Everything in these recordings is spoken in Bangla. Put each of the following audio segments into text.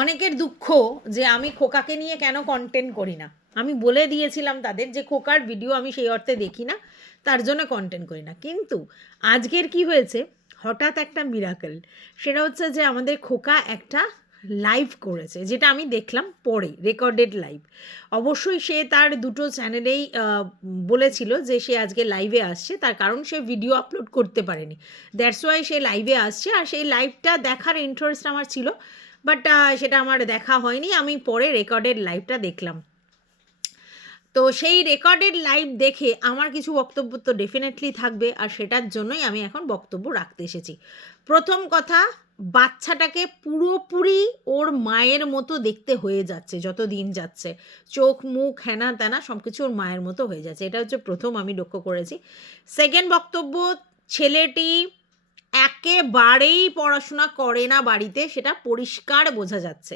অনেকের দুঃখ যে আমি খোকাকে নিয়ে কেন কন্টেন্ট করি না। আমি বলে দিয়েছিলাম তাদের যে খোকার ভিডিও আমি সেই অর্থে দেখি না, তার জন্য কন্টেন্ট করি না। কিন্তু আজকের কি হয়েছে, হঠাৎ একটা মিরাকেল। সেটা হচ্ছে যে আমাদের খোকা একটা লাইভ করেছে, যেটা আমি দেখলাম পরে, রেকর্ডেড লাইভ। অবশ্যই সে তার দুটো চ্যানেলেই বলেছিল যে সে আজকে লাইভে আসছে, তার কারণ সে ভিডিও আপলোড করতে পারেনি। দ্যাটস ওয়াই সে লাইভে আসছে। আর সেই লাইভটা দেখার ইন্টারেস্ট আমার ছিল, বাট সেটা আমার দেখা হয়নি। আমি পরে রেকর্ডেড লাইভটা দেখলাম। তো সেই রেকর্ডেড লাইভ দেখে আমার কিছু বক্তব্য তো ডেফিনেটলি থাকবে, আর সেটার জন্যই আমি এখন বক্তব্য রাখতে এসেছি। প্রথম কথা, বাচ্চাটাকে পুরোপুরি ওর মায়ের মতো দেখতে হয়ে যাচ্ছে যত দিন যাচ্ছে। চোখ মুখ হ্যানা ত্যানা সব কিছু ওর মায়ের মতো হয়ে যাচ্ছে, এটা হচ্ছে প্রথম আমি লক্ষ্য করেছি। সেকেন্ড বক্তব্য, ছেলেটি একেবারেই পড়াশোনা করে না বাড়িতে, সেটা পরিষ্কার বোঝা যাচ্ছে।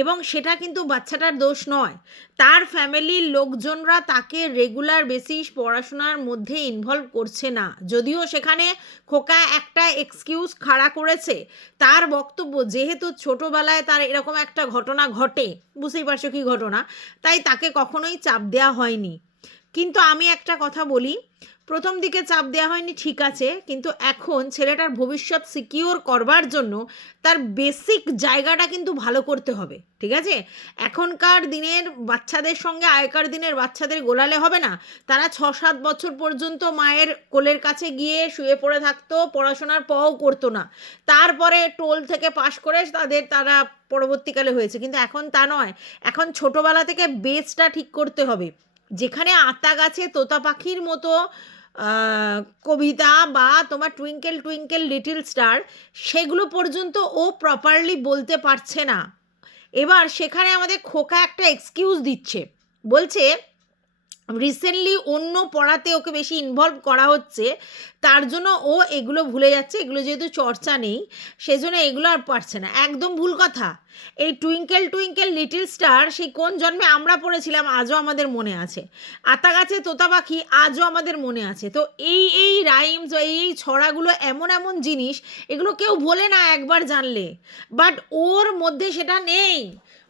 এবং সেটা কিন্তু বাচ্চাটার দোষ নয়, তার ফ্যামিলির লোকজনরা তাকে রেগুলার বেসিস পড়াশোনার মধ্যে ইনভলভ করছে না। যদিও সেখানে খোকা একটা এক্সকিউজ খাড়া করেছে, তার বক্তব্য যেহেতু ছোটোবেলায় তার এরকম একটা ঘটনা ঘটে, বুঝতেই পারছো কী ঘটনা, তাই তাকে কখনোই চাপ দেওয়া হয়নি। কিন্তু আমি একটা কথা বলি, প্রথম দিকে চাপ দেওয়া হয়নি ঠিক আছে, কিন্তু এখন ছেলেটার ভবিষ্যৎ সিকিওর করবার জন্য তার বেসিক জায়গাটা কিন্তু ভালো করতে হবে, ঠিক আছে? এখনকার দিনের বাচ্চাদের সঙ্গে আগেকার দিনের বাচ্চাদের গোলালে হবে না। তারা 6-7 বছর পর্যন্ত মায়ের কোলের কাছে গিয়ে শুয়ে পড়ে থাকতো, পড়াশোনার পও করতো না, তারপরে টোল থেকে পাশ করে তারা পরবর্তীকালে হয়েছে। কিন্তু এখন তা নয়, এখন ছোটোবেলা থেকে বেসটা ঠিক করতে হবে। যেখানে আতা গাছে তোতা পাখির মতো কবিতা বা তোমার টুইঙ্কেল টুইঙ্কেল লিটল স্টার, সেগুলো পর্যন্ত ও প্রপারলি বলতে পারছে না। এবার সেখানে আমাদের খোকা একটা এক্সকিউজ দিচ্ছে, বলছে রিসেন্টলি অন্য পড়াতে ওকে বেশি ইনভলভ করা হচ্ছে, তার জন্য ও এগুলো ভুলে যাচ্ছে, এগুলো যেহেতু চর্চা নেই সেজন্য এগুলো আর পারছে না। একদম ভুল কথা। এই টুইঙ্কেল টুইঙ্কেল লিটল স্টার সেই কোন জন্মে আমরা পড়েছিলাম আজও আমাদের মনে আছে, আতা গাছে তোতা পাখি আজও আমাদের মনে আছে। তো এই রাইমস এই ছড়াগুলো এমন এমন জিনিস, এগুলো কেউ ভোলে না একবার জানলে, বাট ওর মধ্যে সেটা নেই।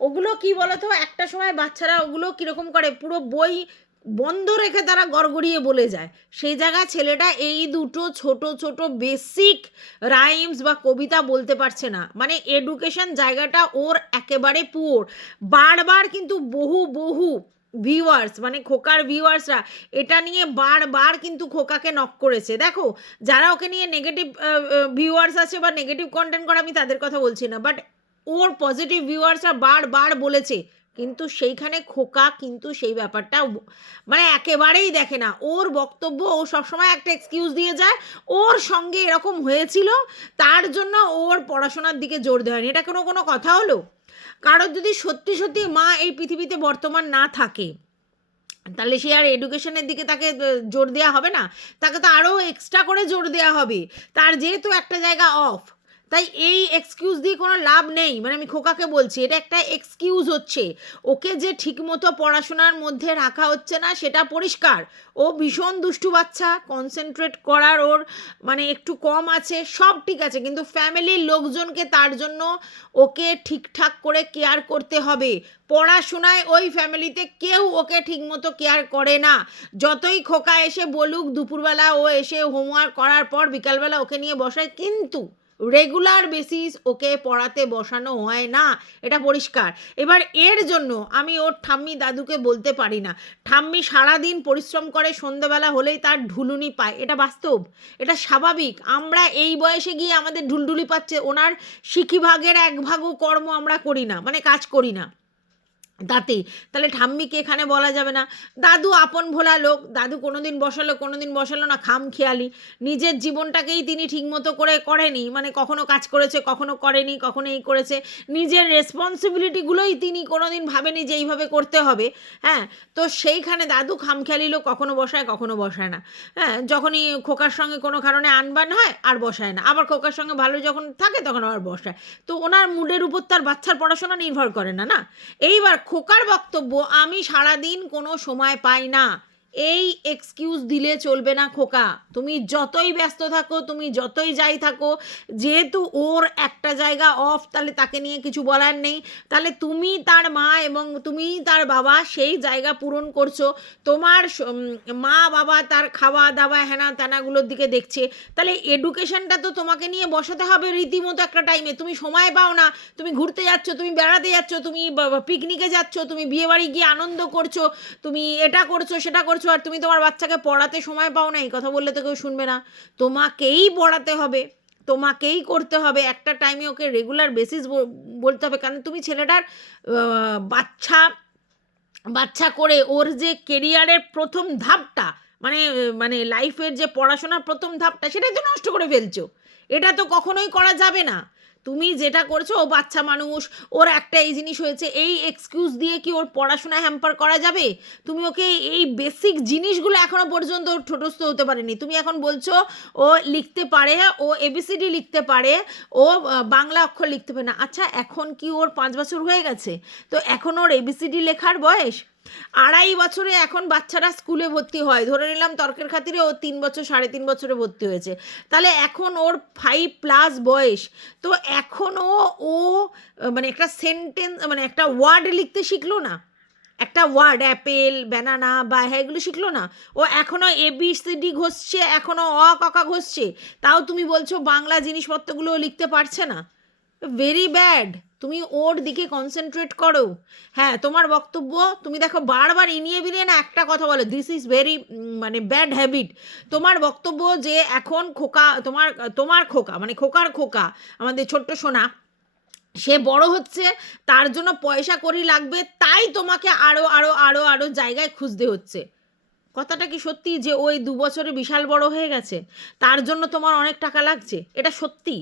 ওগুলো কি বলতো, একটা সময় বাচ্চারা ওগুলো কীরকম করে, পুরো বই বন্ধ রেখে তারা গড়গড়িয়ে বলে যায়। সেই জায়গায় ছেলেটা এই দুটো ছোট ছোট বেসিক রাইমস বা কবিতা বলতে পারছে না, মানে এডুকেশন জায়গাটা ওর একেবারে পুয়োর। বারবার কিন্তু বহু বহু ভিউয়ার্স, মানে খোকার ভিউয়ার্সরা এটা নিয়ে বারবার কিন্তু খোকাকে নক করেছে। দেখো, যারা ওকে নিয়ে নেগেটিভ ভিউয়ার্স আছে বা নেগেটিভ কন্টেন্ট করে, আমি তাদের কথা বলছি না, বাট ওর পজিটিভ ভিউয়ার্সরা বারবার বলেছে, কিন্তু সেইখানে খোকা কিন্তু সেই ব্যাপারটা মানে একেবারেই দেখে না। ওর বক্তব্য, ও সবসময় একটা এক্সকিউজ দিয়ে যায়, ওর সঙ্গে এরকম হয়েছিল তার জন্য ওর পড়াশোনার দিকে জোর দেওয়া হয়নি। এটা কোনো কথা হলো? কারোর যদি সত্যি সত্যি মা এই পৃথিবীতে বর্তমান না থাকে, তাহলে সে আর এডুকেশনের দিকে তাকে জোর দেওয়া হবে না? তাকে তো আরও এক্সট্রা করে জোর দেওয়া হবে। তার যেহেতু একটা জায়গা অফ, তাই এই এক্সকিউজ দিয়ে কোনো লাভ নেই। মানে আমি খোকাকে বলছি, এটা একটা এক্সকিউজ হচ্ছে। ওকে যে ঠিকমতো পড়াশোনার মধ্যে রাখা হচ্ছে না সেটা পরিষ্কার। ও ভীষণ দুষ্টু বাচ্চা, কনসেন্ট্রেট করার ওর মানে একটু কম আছে, সব ঠিক আছে, কিন্তু ফ্যামিলির লোকজনকে তার জন্য ওকে ঠিকঠাক করে কেয়ার করতে হবে। পড়াশোনায় ওই ফ্যামিলিতে কেউ ওকে ঠিকমতো কেয়ার করে না। যতই খোকা এসে বলুক, দুপুরবেলা ও এসে হোমওয়ার্ক করার পর বিকালবেলা ওকে নিয়ে বসায়, কিন্তু রেগুলার বেসিস ওকে পড়াতে বসানো হয় না, এটা পরিষ্কার। এবার এর জন্য আমি ওর ঠাম্মি দাদুকে বলতে পারি না। ঠাম্মি সারাদিন পরিশ্রম করে, সন্ধ্যেবেলা হলেই তার ঢুলুনি পায়, এটা বাস্তব, এটা স্বাভাবিক। আমরা এই বয়সে গিয়ে আমাদের ঢুলঢুলি পাচ্ছে, ওনার সিকিভাগের 1 ভাগও কর্ম আমরা করি না, মানে কাজ করি না তাতেই। তাহলে ঠাম্মিকে এখানে বলা যাবে না। দাদু আপন ভোলা লোক, দাদু কোনো দিন বসালো না, খামখেয়ালি নিজের জীবনটাকেই তিনি ঠিকমতো করে করেনি, মানে কখনো কাজ করেছে, কখনো করেনি, কখনো এই করেছে, নিজের রেসপন্সিবিলিটিগুলোই তিনি কোনো দিন ভাবেনি যে এইভাবে করতে হবে। হ্যাঁ, তো সেইখানে দাদু খামখেয়ালি লোক, কখনো বসায় কখনো বসায় না। হ্যাঁ, যখনই খোকার সঙ্গে কোনো কারণে আনবান হয় আর বসায় না, আবার খোকার সঙ্গে ভালো যখন থাকে তখন আবার বসায়। তো ওনার মুডের উপর তার বাচ্চার পড়াশোনা নির্ভর করে না, না? এইবার খোকার বক্তব্য, আমি সারাদিন কোনো সময় পাই না, এই এক্সকিউজ দিলে চলবে না খোকা। তুমি যতই ব্যস্ত থাকো, তুমি যতই যাই থাকো, যেহেতু ওর একটা জায়গা অফ, তাহলে তাকে নিয়ে কিছু বলার নেই। তাহলে তুমি তার মা এবং তুমি তার বাবা, সেই জায়গা পূরণ করছো। তোমার মা বাবা তার খাওয়া দাওয়া হেনা তেনাগুলোর দিকে দেখছে। তাহলে এডুকেশনটা তো তোমাকে নিয়ে বসাতে হবে রীতিমতো একটা টাইমে। তুমি সময় পাও না, তুমি ঘুরতে যাচ্ছ, তুমি বেড়াতে যাচ্ছ, তুমি পিকনিকে যাচ্ছ, তুমি বিয়েবাড়ি গিয়ে আনন্দ করছো, তুমি এটা করছো সেটা করছো, আর তুমি তোমার বাচ্চাকে পড়াতে সময় পাও না, এই কথা বললে তো কেউ শুনবে না। তোমাকেই পড়াতে হবে, তোমাকেই করতে হবে, একটা টাইমে ওকে রেগুলার বেসিস বলতে হবে। কারণ তুমি ছেলেটার বাচ্চা বাচ্চা করে ওর যে কেরিয়ারের প্রথম ধাপটা, মানে মানে লাইফের যে পড়াশোনার প্রথম ধাপটা, সেটাই তো নষ্ট করে ফেলছো। এটা তো কখনোই করা যাবে না। তুমি যেটা করছো, ও বাচ্চা মানুষ, ওর একটা এই জিনিস হয়েছে, এই এক্সকিউজ দিয়ে কি ওর পড়াশোনা হ্যাম্পার করা যাবে? তুমি ওকে এই বেসিক জিনিসগুলো এখনো পর্যন্ত ঠোঁটস্থ হতে পারেনি। তুমি এখন বলছো ও লিখতে পারে, ও এবিসিডি লিখতে পারে, ও বাংলা অক্ষর লিখতে পারে না। আচ্ছা, এখন কি ওর 5 বছর হয়ে গেছে? তো এখন ওর এবিসিডি লেখার বয়স? 2.5 বছরে এখন বাচ্চারা স্কুলে ভর্তি হয়, ধরে নিলাম তর্কের খাতিরে ও 3 বছর 3.5 বছরে ভর্তি হয়েছে, তাহলে এখন ওর 5+ বয়স। তো এখনও ও মানে একটা সেন্টেন্স, মানে একটা ওয়ার্ড লিখতে শিখলো না, একটা ওয়ার্ড অ্যাপেল ব্যানানা বা হ্যাঁ এগুলো শিখলো না। ও এখনও এবিসিডি ঘষছে, এখনও অ ক ঘষছে, তাও তুমি বলছো বাংলা জিনিসপত্রগুলো লিখতে পারছে না। Very bad. তুমি ওর দিকে কনসেন্ট্রেট করো। হ্যাঁ, তোমার বক্তব্য, তুমি দেখো বারবার ইনিয়ে বিনিয়ে না একটা কথা বলো, দিস ইজ ভেরি মানে ব্যাড হ্যাবিট। তোমার বক্তব্য যে এখন খোকা, তোমার তোমার খোকা মানে খোকার খোকা, আমাদের ছোট্ট সোনা, সে বড় হচ্ছে, তার জন্য পয়সা কড়ি লাগবে, তাই তোমাকে আরও আরও আরও আরও জায়গায় খুঁজতে হচ্ছে। কথাটা কি সত্যি যে ওই 2 বছরে বিশাল বড় হয়ে গেছে, তার জন্য তোমার অনেক টাকা লাগছে? এটা সত্যি?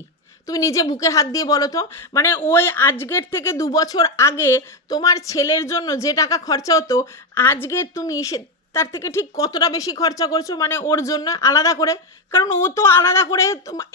তুমি নিজে বুকে হাত দিয়ে বলো তো। মানে ওই আজকের থেকে 2 বছর আগে তোমার ছেলের জন্য যে টাকা খরচা হতো, আজকে তুমি তার থেকে ঠিক কতটা বেশি খরচা করছো, মানে ওর জন্য আলাদা করে? কারণ ও তো আলাদা করে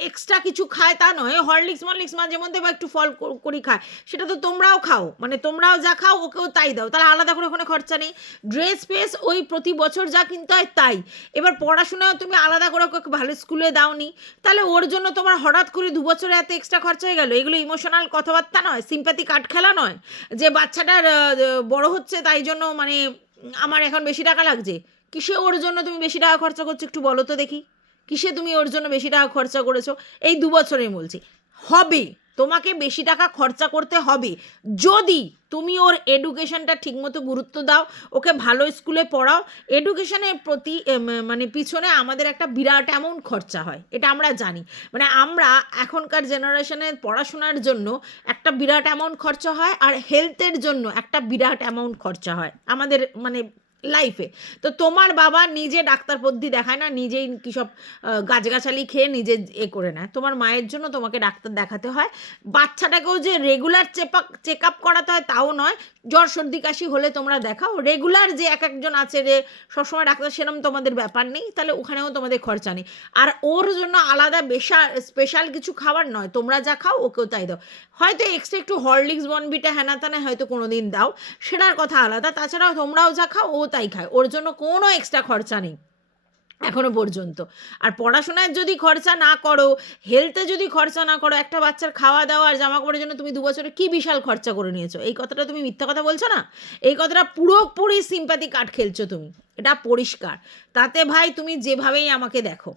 এক্সট্রা কিছু খায় তা নয়, হরলিক্স মাঝে মধ্যে বা একটু ফল করি খায়, সেটা তো তোমরাও খাও, মানে তোমরাও যা খাও ওকেও তাই দাও, তাহলে আলাদা করে ওখানে খরচা নেই। ড্রেস পেস ওই প্রতি বছর যা কিনতে হয় তাই। এবার পড়াশোনাও তুমি আলাদা করে ওকে ভালো স্কুলে দাওনি, তাহলে ওর জন্য তোমার হঠাৎ করে 2 বছরে এত এক্সট্রা খরচা হয়ে গেল? এগুলো ইমোশনাল কথাবার্তা নয়, সিম্প্যাথি কার্ড খেলা নয়, যে বাচ্চাটার বড় হচ্ছে তাই জন্য মানে আমার এখন বেশি টাকা লাগছে। কিসে ওর জন্য তুমি বেশি টাকা খরচা করছো একটু বলো তো দেখি? কিসে তুমি ওর জন্য বেশি টাকা খরচা করেছো? এই 2 বছরে বলছি। হবে, তোমাকে বেশি টাকা খরচা করতে হবে যদি তুমি ওর এডুকেশনটা ঠিকমতো গুরুত্ব দাও, ওকে ভালো স্কুলে পড়াও। এডুকেশনের প্রতি মানে পিছনে আমাদের একটা বিরাট অ্যামাউন্ট খরচা হয়, এটা আমরা জানি। মানে আমরা এখনকার জেনারেশনের পড়াশোনার জন্য একটা বিরাট অ্যামাউন্ট খরচা হয়, আর হেলথের জন্য একটা বিরাট অ্যামাউন্ট খরচা হয় আমাদের মানে লাইফে। তো তোমার বাবা নিজে ডাক্তার পদ্ধতি দেখায় না, নিজেই কী সব গাছগাছালি খেয়ে নিজে করে নেয়। তোমার মায়ের জন্য তোমাকে ডাক্তার দেখাতে হয়। বাচ্চাটাকেও যে রেগুলার চেক আপ করাতে হয় তাও নয়, জ্বর সর্দি কাশি হলে তোমরা দেখাও। রেগুলার যে একজন আছে যে সবসময় ডাক্তার, সেরকম তোমাদের ব্যাপার নেই, তাহলে ওখানেও তোমাদের খরচা নেই। আর ওর জন্য আলাদা স্পেশাল কিছু খাবার নয়, তোমরা যা খাও ওকেও তাই দাও। হয়তো এক্সট্রা একটু হরলিক্স বনবিটা হেনা তেনা হয়তো কোনো দিন দাও, সেটার কথা আলাদা। তাছাড়াও তোমরাও যা খাও ও তাই খায়, ওর জন্য কোনো এক্সট্রা খরচা নেই এখনো পর্যন্ত। আর পড়াশোনায় যদি খরচা না করো, হেলথে যদি খরচা না করো, একটা বাচ্চার খাওয়া দাওয়া আর জামা কাপড়ের জন্য তুমি 2 বছরে কি বিশাল খরচা করে নিয়েছো, এই কথাটা তুমি মিথ্যা কথা বলছো না? এই কথাটা পুরোপুরি সিম্প্যাথি কার্ড খেলছো তুমি, এটা পরিষ্কার। তাতে ভাই তুমি যেভাবেই আমাকে দেখো,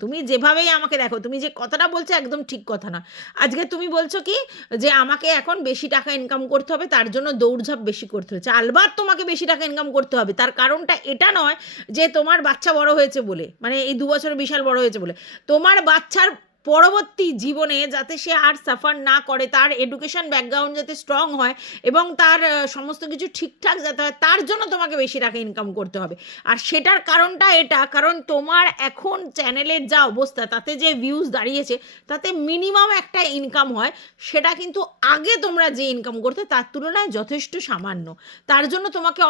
তুমি যেভাবেই আমাকে দেখো, তুমি যে কথাটা বলছো একদম ঠিক কথা না। আজকে তুমি বলছো কি যে আমাকে এখন বেশি টাকা ইনকাম করতে হবে, তার জন্য দৌড়ঝাঁপ বেশি করতে হচ্ছে। আলবাত তোমাকে বেশি টাকা ইনকাম করতে হবে, তার কারণটা এটা নয় যে তোমার বাচ্চা বড় হয়েছে বলে, মানে এই 2 বছরে বিশাল বড় হয়েছে বলে। তোমার বাচ্চার পরবর্তী জীবনে যাতে সে আর সাফার না করে, তার এডুকেশন ব্যাকগ্রাউন্ড যাতে স্ট্রং হয় এবং তার সমস্ত কিছু ঠিকঠাক যাতে হয়, তার জন্য তোমাকে বেশি টাকা ইনকাম করতে হবে। আর সেটার কারণটা এটা, কারণ তোমার এখন চ্যানেলের যা অবস্থা, তাতে যে ভিউজ দাঁড়িয়েছে, তাতে মিনিমাম একটা ইনকাম হয়, সেটা কিন্তু আগে তোমরা যে ইনকাম করতে তার তুলনায় যথেষ্ট সামান্য। তার জন্য তোমাকে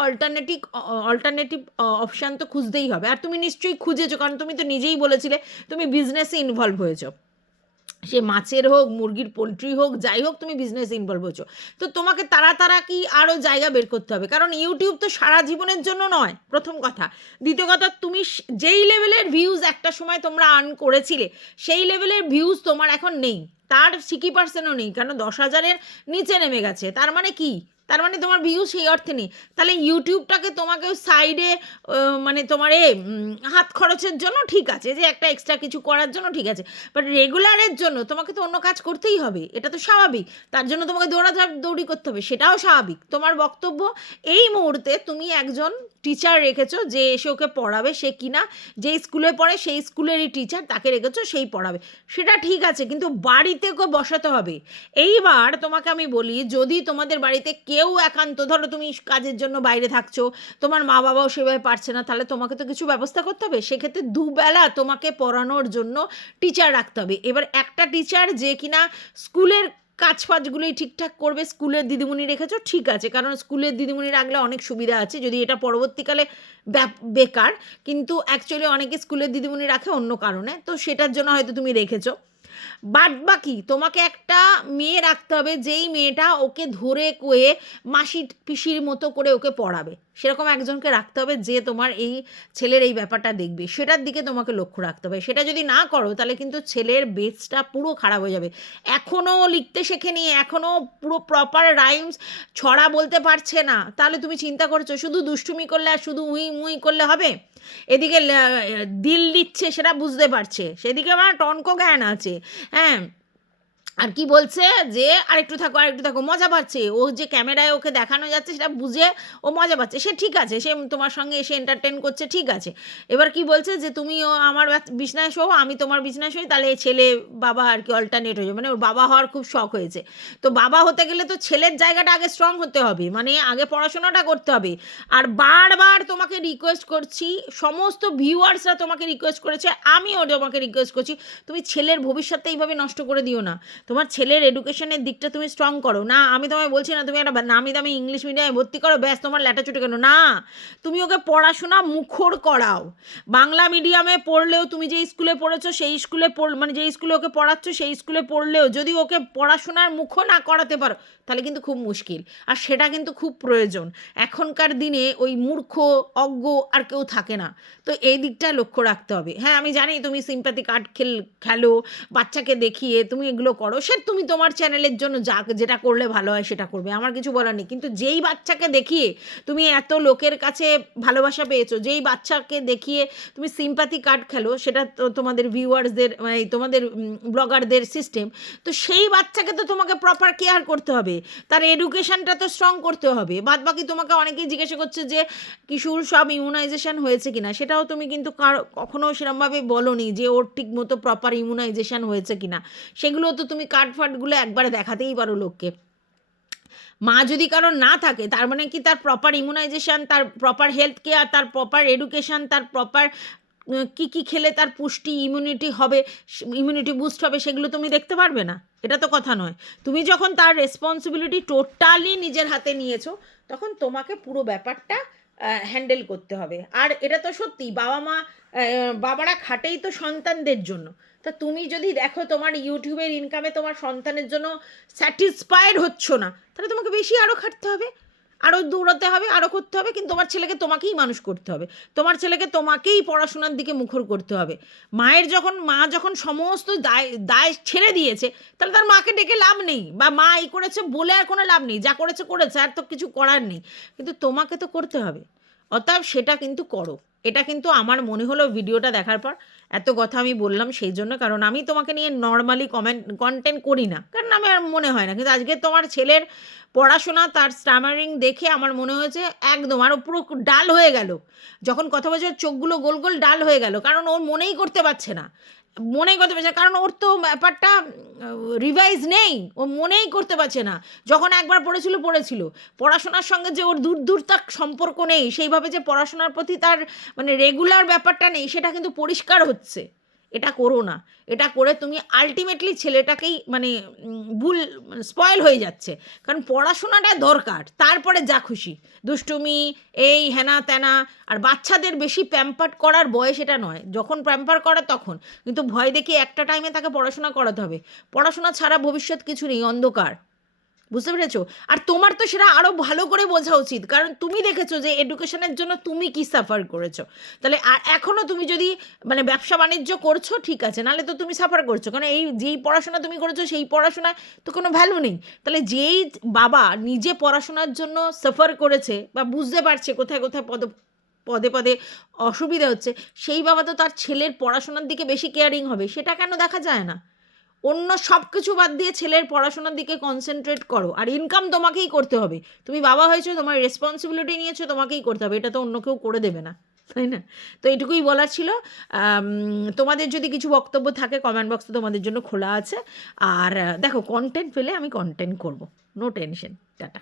অল্টারনেটিভ অপশান তো খুঁজতেই হবে। আর তুমি নিশ্চয়ই খুঁজেছো, কারণ তুমি তো নিজেই বলেছিলে তুমি বিজনেসে ইনভলভ হয়েছো। সে মাছের হোক, মুরগির, পোলট্রি হোক, যাই হোক, তুমি বিজনেস ইনভলভ হচ্ছো, তো তোমাকে তারা কি আরও জায়গা বের করতে হবে, কারণ ইউটিউব তো সারা জীবনের জন্য নয়, প্রথম কথা। দ্বিতীয় কথা, তুমি যেই লেভেলের ভিউজ একটা সময় তোমরা আর্ন করেছিলে, সেই লেভেলের ভিউজ তোমার এখন নেই, তার 60%ও নেই, কেন 10,000-এর নিচে নেমে গেছে। তার মানে কি? তার মানে তোমার ভিউজ সেই অর্থে নেই। তাহলে ইউটিউবটাকে তোমাকে সাইডে মানে তোমার হাত খরচের জন্য ঠিক আছে, যে একটা এক্সট্রা কিছু করার জন্য ঠিক আছে, বাট রেগুলারের জন্য তোমাকে তো অন্য কাজ করতেই হবে, এটা তো স্বাভাবিক। তার জন্য তোমাকে দৌড়ি করতে হবে, সেটাও স্বাভাবিক। তোমার বক্তব্য এই মুহূর্তে তুমি একজন টিচার রেখেছো যে এসে ওকে পড়াবে, সে কিনা যে স্কুলে পড়ে সেই স্কুলেরই টিচার, তাকে রেখেছো, সেই পড়াবে, সেটা ঠিক আছে, কিন্তু বাড়িতে ওকে বসাতে হবে। এইবার তোমাকে আমি বলি, যদি তোমাদের বাড়িতে কেউ একান্ত, ধরো তুমি কাজের জন্য বাইরে থাকছো, তোমার মা বাবাও সেভাবে পারছে না, তাহলে তোমাকে তো কিছু ব্যবস্থা করতে হবে। সেক্ষেত্রে দুবেলা তোমাকে পড়ানোর জন্য টিচার রাখতে হবে। এবার একটা টিচার যে কিনা স্কুলের কাজ ফাজগুলোই ঠিকঠাক করবে, স্কুলের দিদিমণি রেখেছো, ঠিক আছে, কারণ স্কুলের দিদিমণি রাখলে অনেক সুবিধা আছে, যদি এটা পরবর্তীকালে বেকার, কিন্তু অ্যাকচুয়ালি অনেকে স্কুলের দিদিমণি রাখে অন্য কারণে, তো সেটার জন্য হয়তো তুমি রেখেছো। বাদ বাকি তোমাকে একটা মেয়ে রাখতে হবে, যেই মেয়েটা ওকে ধরে কয়ে মাসি পিসির মতো করে ওকে পড়াবে, সেরকম একজনকে রাখতে হবে, যে তোমার এই ছেলের এই ব্যাপারটা দেখবে, সেটার দিকে তোমাকে লক্ষ্য রাখতে হবে। সেটা যদি না করো, তাহলে কিন্তু ছেলের বেসটা পুরো খারাপ হয়ে যাবে। এখনও লিখতে শেখেনি, এখনও পুরো প্রপার রাইমস ছড়া বলতে পারছে না, তাহলে তুমি চিন্তা করছো শুধু দুষ্টুমি করলে আর শুধু উই মুই করলে হবে? এদিকে দিল দিচ্ছে সেটা বুঝতে পারছে, সেদিকে আমার টনক জ্ঞান আছে। হ্যাঁ, আর কি বলছে যে আরেকটু থাকো, মজা পাচ্ছে, ও যে ক্যামেরায় ওকে দেখানো যাচ্ছে সেটা বুঝে ও মজা পাচ্ছে, সে ঠিক আছে, সে তোমার সঙ্গে এসে এন্টারটেন করছে, ঠিক আছে। এবার কি বলছে যে তুমি ও আমার বিছনায় শো, আমি তোমার বিছনায় শোই, তাহলে ছেলে বাবা আর কি অল্টারনেট হয়ে যাবে, মানে ওর বাবা হওয়ার খুব শখ হয়েছে। তো বাবা হতে গেলে তো ছেলের জায়গাটা আগে স্ট্রং হতে হবে, মানে আগে পড়াশোনাটা করতে হবে। আর বারবার তোমাকে রিকোয়েস্ট করছি, সমস্ত ভিউয়ার্সরা তোমাকে রিকোয়েস্ট করেছে, আমিও তোমাকে রিকোয়েস্ট করছি, তুমি ছেলের ভবিষ্যৎটা এইভাবে নষ্ট করে দিও না। তোমার ছেলের এডুকেশনের দিকটা তুমি স্ট্রং করো না। আমি তোমায় বলছি না তুমি একটা নামি দামি ইংলিশ মিডিয়ামে ভর্তি করো, ব্যাস তোমার ল্যাটাচুটি কেন না, তুমি ওকে পড়াশোনা মুখর করাও। বাংলা মিডিয়ামে পড়লেও, তুমি যে স্কুলে পড়েছো সেই স্কুলে মানে যে স্কুলে ওকে পড়াচ্ছ সেই স্কুলে পড়লেও যদি ওকে পড়াশোনার মুখও না করাতে পারো, তাহলে কিন্তু খুব মুশকিল, আর সেটা কিন্তু খুব প্রয়োজন। এখনকার দিনে ওই মূর্খ অজ্ঞ আর কেউ থাকে না, তো এই দিকটা লক্ষ্য রাখতে হবে। হ্যাঁ, আমি জানি তুমি সিম্প্যাথি কার্ড খেলো, বাচ্চাকে দেখিয়ে তুমি এগুলো করো, সে তুমি তোমার চ্যানেলের জন্য যেটা করলে ভালো হয় সেটা করবে, আমার কিছু বলার নেই। কিন্তু যেই বাচ্চাকে দেখিয়ে তুমি এত লোকের কাছে ভালোবাসা পেয়েছো, যেই বাচ্চাকে দেখিয়ে তুমি সিম্প্যাথি কার্ড খেলো, সেটা তো তোমাদের ভিউয়ার্সদের, মানে তোমাদের ব্লগারদের সিস্টেম, তো সেই বাচ্চাকে তো তোমাকে প্রপার কেয়ার করতে হবে, তার এডুকেশনটা তো স্ট্রং করতে হবে। বাদ বাকি তোমাকে অনেকেই জিজ্ঞাসা করছে যে কিশোর সব ইমিউনাইজেশন হয়েছে কিনা, সেটাও তুমি কিন্তু কখনো সেরকমভাবে বলোনি যে ওর ঠিক মতো প্রপার ইমিউনাইজেশন হয়েছে কিনা, সেগুলো তো তুমি কার্ড ফার্ডগুলো একবারে দেখাতেই পারো লোককে। মা যদি কারোর না থাকে, তার মানে কি তার প্রপার ইমিউনাইজেশন, তার প্রপার হেলথ কেয়ার, তার প্রপার এডুকেশন, তার প্রপার কী খেলে তার পুষ্টি, ইমিউনিটি হবে, ইমিউনিটি বুস্ট হবে, সেগুলো তুমি দেখতে পারবে না? এটা তো কথা নয়। তুমি যখন তার রেসপন্সিবিলিটি টোটালি নিজের হাতে নিয়েছো, তখন তোমাকে পুরো ব্যাপারটা হ্যান্ডেল করতে হবে। আর এটা তো সত্যি, বাবারা খাটেই তো সন্তানদের জন্য। তা তুমি যদি দেখো তোমার ইউটিউবের ইনকামে তোমার সন্তানের জন্য স্যাটিসফাইড হচ্ছ না, তাহলে তোমাকে বেশি আরও খাটতে হবে, আরও দৌড়াতে হবে, আরও করতে হবে, কিন্তু তোমার ছেলেকে তোমাকেই মানুষ করতে হবে, তোমার ছেলেকে তোমাকেই পড়াশোনার দিকে মুখর করতে হবে। মা যখন সমস্ত দায় ছেড়ে দিয়েছে, তাহলে তার মাকে ডেকে লাভ নেই, বা মা এই করেছে বলে আর কোনো লাভ নেই, যা করেছে আর তো কিছু করার নেই, কিন্তু তোমাকে তো করতে হবে। অতএব সেটা কিন্তু করো। এটা কিন্তু আমার মনে হলো ভিডিওটা দেখার পর, এত কথা আমি বললাম সেই জন্য, কারণ আমি তোমাকে নিয়ে নর্মালি কন্টেন্ট করি না, কারণ আমার মনে হয় না, কিন্তু আজকে তোমার ছেলের পড়াশোনা, তার স্টামারিং দেখে আমার মনে হয়েছে একদম আরও পুরো ডাল হয়ে গেল, যখন কথা বলছে ওর চোখগুলো গোল গোল ডাল হয়ে গেল, কারণ ওর মনেই করতে পারছে না, কারণ ওর তো ব্যাপারটা রিভাইজ নেই, ও মনেই করতে পারছে না। যখন একবার পড়েছিল, পড়াশোনার সঙ্গে যে ওর দূর তার সম্পর্ক নেই, সেইভাবে যে পড়াশোনার প্রতি তার মানে রেগুলার ব্যাপারটা নেই, সেটা কিন্তু পরিষ্কার হচ্ছে। এটা করো না। এটা করে তুমি আলটিমেটলি ছেলেটাকেই মানে ভুল স্পয়েল হয়ে যাচ্ছে। কারণ পড়াশোনাটা দরকার, তারপরে যা খুশি দুষ্টুমি এই হেনা তেনা। আর বাচ্চাদের বেশি প্যাম্পার করার বয়স এটা নয়, যখন প্যাম্পার করে তখন। কিন্তু ভয় দেখিয়ে একটা টাইমে তাকে পড়াশোনা করাতে হবে। পড়াশোনা ছাড়া ভবিষ্যৎ কিছু নেই, অন্ধকার। বুঝতে পেরেছো? আর তোমার তো সেটা আরও ভালো করে বোঝা উচিত, কারণ তুমি দেখেছো যে এডুকেশনের জন্য তুমি কি সাফার করেছো। তাহলে আর এখনও তুমি যদি মানে ব্যবসা বাণিজ্য করছো ঠিক আছে, নাহলে তো তুমি সাফার করছো, কারণ এই যেই পড়াশোনা তুমি করেছো সেই পড়াশোনায় তো কোনো ভ্যালু নেই। তাহলে যেই বাবা নিজে পড়াশোনার জন্য সাফার করেছে বা বুঝতে পারছে কোথায় কোথায় পদে পদে অসুবিধা হচ্ছে, সেই বাবা তো তার ছেলের পড়াশোনার দিকে বেশি কেয়ারিং হবে। সেটা কেন দেখা যায় না? অন্য সব কিছু বাদ দিয়ে ছেলের পড়াশোনার দিকে কনসেন্ট্রেট করো। আর ইনকাম তোমাকেই করতে হবে, তুমি বাবা হয়েছো, তোমার রেসপন্সিবিলিটি নিয়েছো, তোমাকেই করতে হবে, এটা তো অন্য কেউ করে দেবে না, তাই না? তো এটুকুই বলার ছিল। তোমাদের যদি কিছু বক্তব্য থাকে কমেন্ট বক্সে তোমাদের জন্য খোলা আছে। আর দেখো, কন্টেন্ট পেলে আমি কন্টেন্ট করব, নো টেনশন। টাটা।